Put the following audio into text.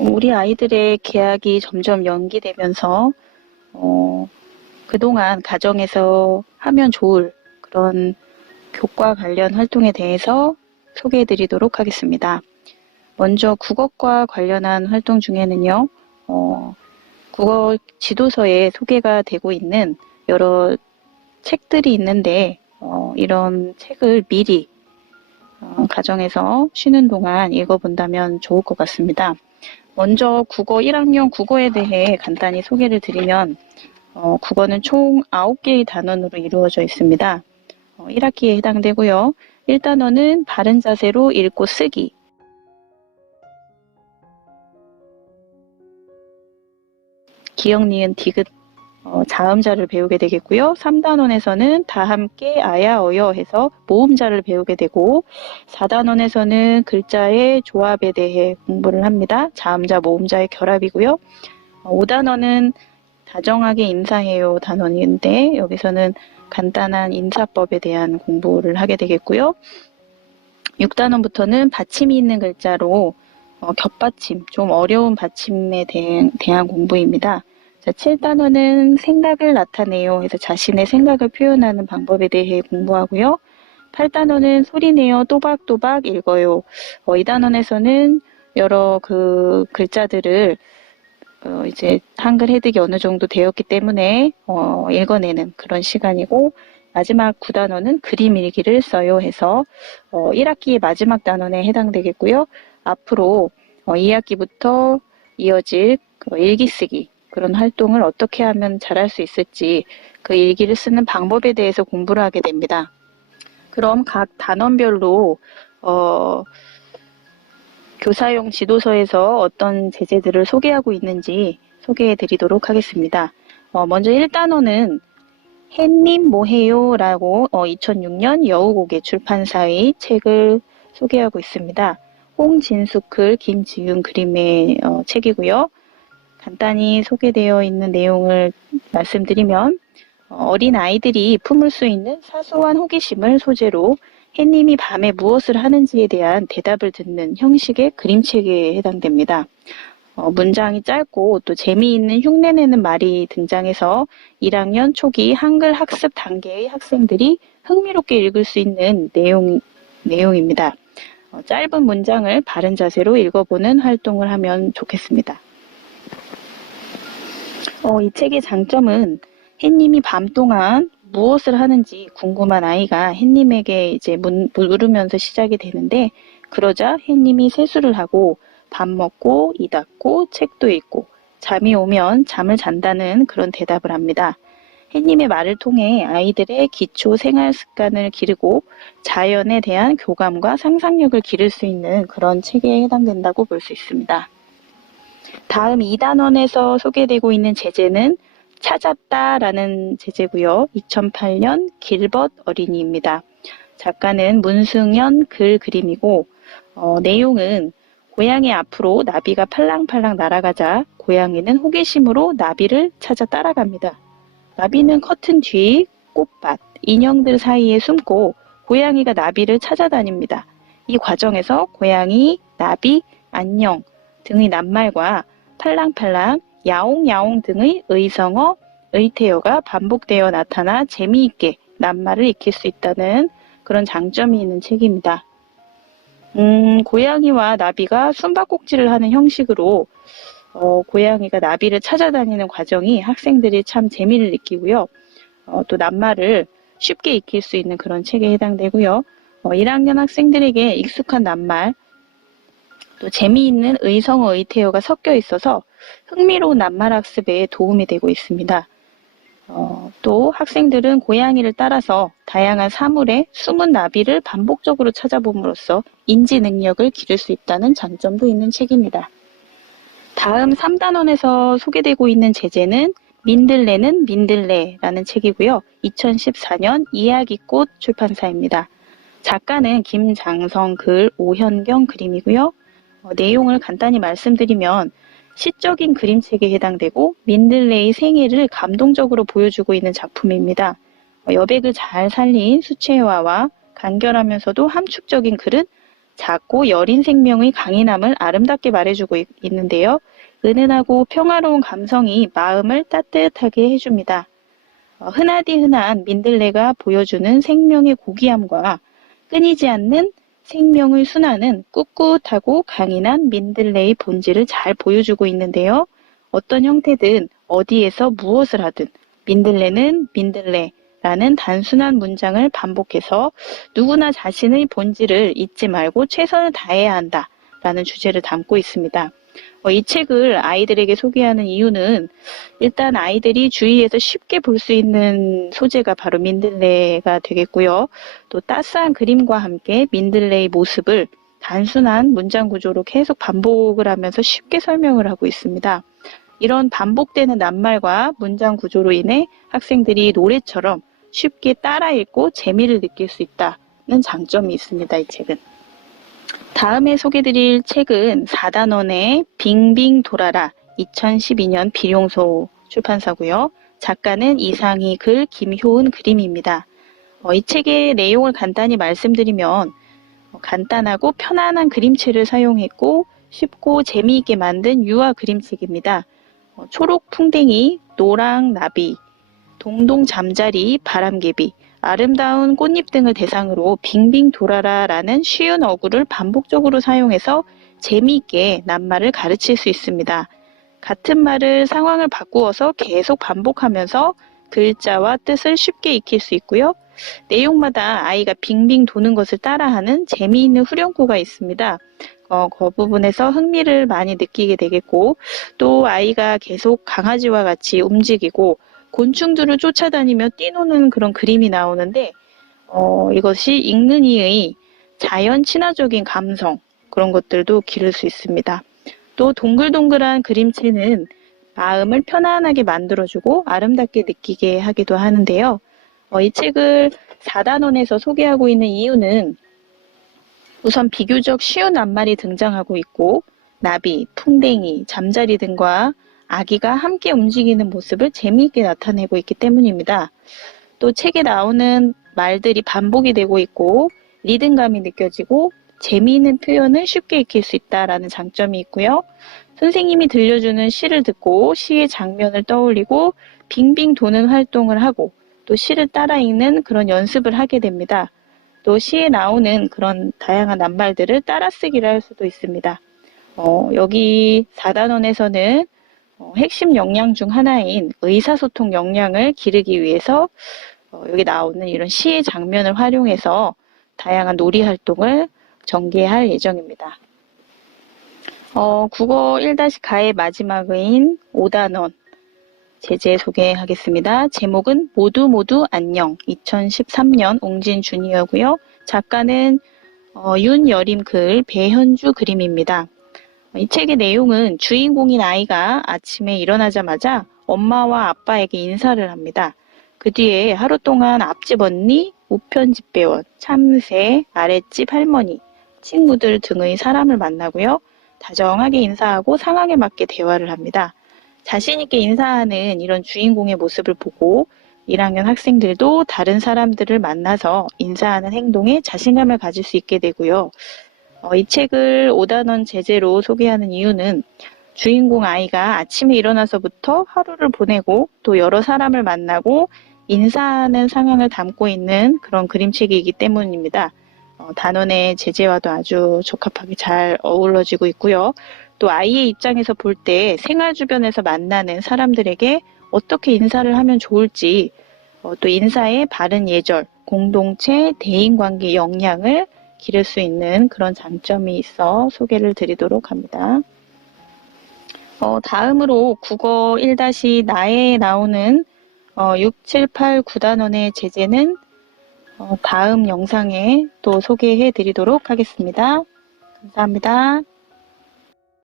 우리 아이들의 개학이 점점 연기되면서 그동안 가정에서 하면 좋을 그런 교과 관련 활동에 대해서 소개해 드리도록 하겠습니다. 먼저 국어과 관련한 활동 중에는요, 국어 지도서에 소개가 되고 있는 여러 책들이 있는데, 이런 책을 미리 가정에서 쉬는 동안 읽어본다면 좋을 것 같습니다. 먼저 국어 1학년 국어에 대해 간단히 소개를 드리면, 국어는 총 9개의 단원으로 이루어져 있습니다. 1학기에 해당되고요. 1단원은 바른 자세로 읽고 쓰기, 기역, 니은, 디귿, 자음자를 배우게 되겠고요. 3단원에서는 다 함께 아야, 어여 해서 모음자를 배우게 되고, 4단원에서는 글자의 조합에 대해 공부를 합니다. 자음자, 모음자의 결합이고요. 5단원은 다정하게 인사해요 단원인데, 여기서는 간단한 인사법에 대한 공부를 하게 되겠고요. 6단원부터는 받침이 있는 글자로 겹받침, 좀 어려운 받침에 대한 공부입니다. 자, 7단원은 생각을 나타내요 해서 자신의 생각을 표현하는 방법에 대해 공부하고요. 8단원은 소리내어 또박또박 읽어요. 이 단원에서는 여러 글자들을 이제 한글 해득이 어느 정도 되었기 때문에 읽어내는 그런 시간이고, 마지막 9단원은 그림 일기를 써요 해서 1학기의 마지막 단원에 해당되겠고요. 앞으로 2학기부터 이어질 일기 쓰기, 그런 활동을 어떻게 하면 잘할 수 있을지, 그 일기를 쓰는 방법에 대해서 공부를 하게 됩니다. 그럼 각 단원별로 교사용 지도서에서 어떤 제재들을 소개하고 있는지 소개해 드리도록 하겠습니다. 먼저 1단원은 햇님 뭐해요? 라고 2006년 여우고개 출판사의 책을 소개하고 있습니다. 홍진숙 글, 김지윤 그림의 책이고요. 간단히 소개되어 있는 내용을 말씀드리면, 어린 아이들이 품을 수 있는 사소한 호기심을 소재로 햇님이 밤에 무엇을 하는지에 대한 대답을 듣는 형식의 그림책에 해당됩니다. 문장이 짧고 또 재미있는 흉내내는 말이 등장해서 1학년 초기 한글 학습 단계의 학생들이 흥미롭게 읽을 수 있는 내용입니다. 짧은 문장을 바른 자세로 읽어보는 활동을 하면 좋겠습니다. 이 책의 장점은 햇님이 밤 동안 무엇을 하는지 궁금한 아이가 햇님에게 이제 물으면서 시작이 되는데, 그러자 햇님이 세수를 하고 밥 먹고 이 닦고 책도 읽고 잠이 오면 잠을 잔다는 그런 대답을 합니다. 햇님의 말을 통해 아이들의 기초 생활 습관을 기르고 자연에 대한 교감과 상상력을 기를 수 있는 그런 책에 해당된다고 볼 수 있습니다. 다음 2단원에서 소개되고 있는 제재는 찾았다라는 제재고요. 2008년 길벗 어린이입니다. 작가는 문승현 글 그림이고, 내용은 고양이 앞으로 나비가 팔랑팔랑 날아가자 고양이는 호기심으로 나비를 찾아 따라갑니다. 나비는 커튼 뒤 꽃밭, 인형들 사이에 숨고 고양이가 나비를 찾아다닙니다. 이 과정에서 고양이, 나비, 안녕 등의 낱말과 팔랑팔랑, 야옹야옹 등의 의성어, 의태어가 반복되어 나타나 재미있게 낱말을 익힐 수 있다는 그런 장점이 있는 책입니다. 고양이와 나비가 숨바꼭질을 하는 형식으로 고양이가 나비를 찾아다니는 과정이 학생들이 참 재미를 느끼고요. 또 낱말을 쉽게 익힐 수 있는 그런 책에 해당되고요. 1학년 학생들에게 익숙한 낱말, 또 재미있는 의성어, 의태어가 섞여 있어서 흥미로운 낱말 학습에 도움이 되고 있습니다. 또 학생들은 고양이를 따라서 다양한 사물의 숨은 나비를 반복적으로 찾아봄으로써 인지 능력을 기를 수 있다는 장점도 있는 책입니다. 다음 3단원에서 소개되고 있는 제재는 민들레는 민들레라는 책이고요. 2014년 이야기꽃 출판사입니다. 작가는 김장성 글, 오현경 그림이고요. 내용을 간단히 말씀드리면, 시적인 그림책에 해당되고 민들레의 생애를 감동적으로 보여주고 있는 작품입니다. 여백을 잘 살린 수채화와 간결하면서도 함축적인 글은 작고 여린 생명의 강인함을 아름답게 말해주고 있는데요. 은은하고 평화로운 감성이 마음을 따뜻하게 해줍니다. 흔하디 흔한 민들레가 보여주는 생명의 고귀함과 끊이지 않는 생명의 순환은 꿋꿋하고 강인한 민들레의 본질을 잘 보여주고 있는데요. 어떤 형태든 어디에서 무엇을 하든 민들레는 민들레라는 단순한 문장을 반복해서 누구나 자신의 본질을 잊지 말고 최선을 다해야 한다라는 주제를 담고 있습니다. 이 책을 아이들에게 소개하는 이유는 일단 아이들이 주위에서 쉽게 볼 수 있는 소재가 바로 민들레가 되겠고요. 또 따스한 그림과 함께 민들레의 모습을 단순한 문장 구조로 계속 반복을 하면서 쉽게 설명을 하고 있습니다. 이런 반복되는 낱말과 문장 구조로 인해 학생들이 노래처럼 쉽게 따라 읽고 재미를 느낄 수 있다는 장점이 있습니다. 이 책은. 다음에 소개드릴 책은 4단원의 빙빙 돌아라 2012년 비룡소 출판사고요. 작가는 이상희 글, 김효은 그림입니다. 이 책의 내용을 간단히 말씀드리면 간단하고 편안한 그림체를 사용했고 쉽고 재미있게 만든 유아 그림책입니다. 초록 풍뎅이, 노랑 나비, 동동 잠자리, 바람개비, 아름다운 꽃잎 등을 대상으로 빙빙 돌아라 라는 쉬운 어구를 반복적으로 사용해서 재미있게 낱말을 가르칠 수 있습니다. 같은 말을 상황을 바꾸어서 계속 반복하면서 글자와 뜻을 쉽게 익힐 수 있고요. 내용마다 아이가 빙빙 도는 것을 따라하는 재미있는 후렴구가 있습니다. 그 부분에서 흥미를 많이 느끼게 되겠고 또 아이가 계속 강아지와 같이 움직이고 곤충들을 쫓아다니며 뛰노는 그런 그림이 나오는데 이것이 읽는 이의 자연 친화적인 감성 그런 것들도 기를 수 있습니다. 또 동글동글한 그림체는 마음을 편안하게 만들어주고 아름답게 느끼게 하기도 하는데요. 이 책을 4단원에서 소개하고 있는 이유는 우선 비교적 쉬운 낱말이 등장하고 있고 나비, 풍뎅이, 잠자리 등과 아기가 함께 움직이는 모습을 재미있게 나타내고 있기 때문입니다. 또 책에 나오는 말들이 반복이 되고 있고 리듬감이 느껴지고 재미있는 표현을 쉽게 익힐 수 있다는 장점이 있고요. 선생님이 들려주는 시를 듣고 시의 장면을 떠올리고 빙빙 도는 활동을 하고 또 시를 따라 읽는 그런 연습을 하게 됩니다. 또 시에 나오는 그런 다양한 낱말들을 따라 쓰기를 할 수도 있습니다. 여기 4단원에서는 핵심 역량 중 하나인 의사소통 역량을 기르기 위해서 여기 나오는 이런 시의 장면을 활용해서 다양한 놀이 활동을 전개할 예정입니다. 국어 1-가의 마지막인 5단원 제재 소개하겠습니다. 제목은 모두 모두 안녕 2013년 옹진 주니어고요. 작가는 윤여림 글, 배현주 그림입니다. 이 책의 내용은 주인공인 아이가 아침에 일어나자마자 엄마와 아빠에게 인사를 합니다. 그 뒤에 하루 동안 앞집 언니, 우편집 배원, 참새, 아랫집 할머니, 친구들 등의 사람을 만나고요. 다정하게 인사하고 상황에 맞게 대화를 합니다. 자신 있게 인사하는 이런 주인공의 모습을 보고 1학년 학생들도 다른 사람들을 만나서 인사하는 행동에 자신감을 가질 수 있게 되고요. 이 책을 5단원 제재로 소개하는 이유는 주인공 아이가 아침에 일어나서부터 하루를 보내고 또 여러 사람을 만나고 인사하는 상황을 담고 있는 그런 그림책이기 때문입니다. 단원의 제재와도 아주 적합하게 잘 어우러지고 있고요. 또 아이의 입장에서 볼 때 생활 주변에서 만나는 사람들에게 어떻게 인사를 하면 좋을지 또 인사의 바른 예절, 공동체, 대인관계 역량을 기를 수 있는 그런 장점이 있어 소개를 드리도록 합니다. 다음으로 국어 1-나에 나오는 6, 7, 8, 9단원의 제재는 다음 영상에 또 소개해 드리도록 하겠습니다. 감사합니다.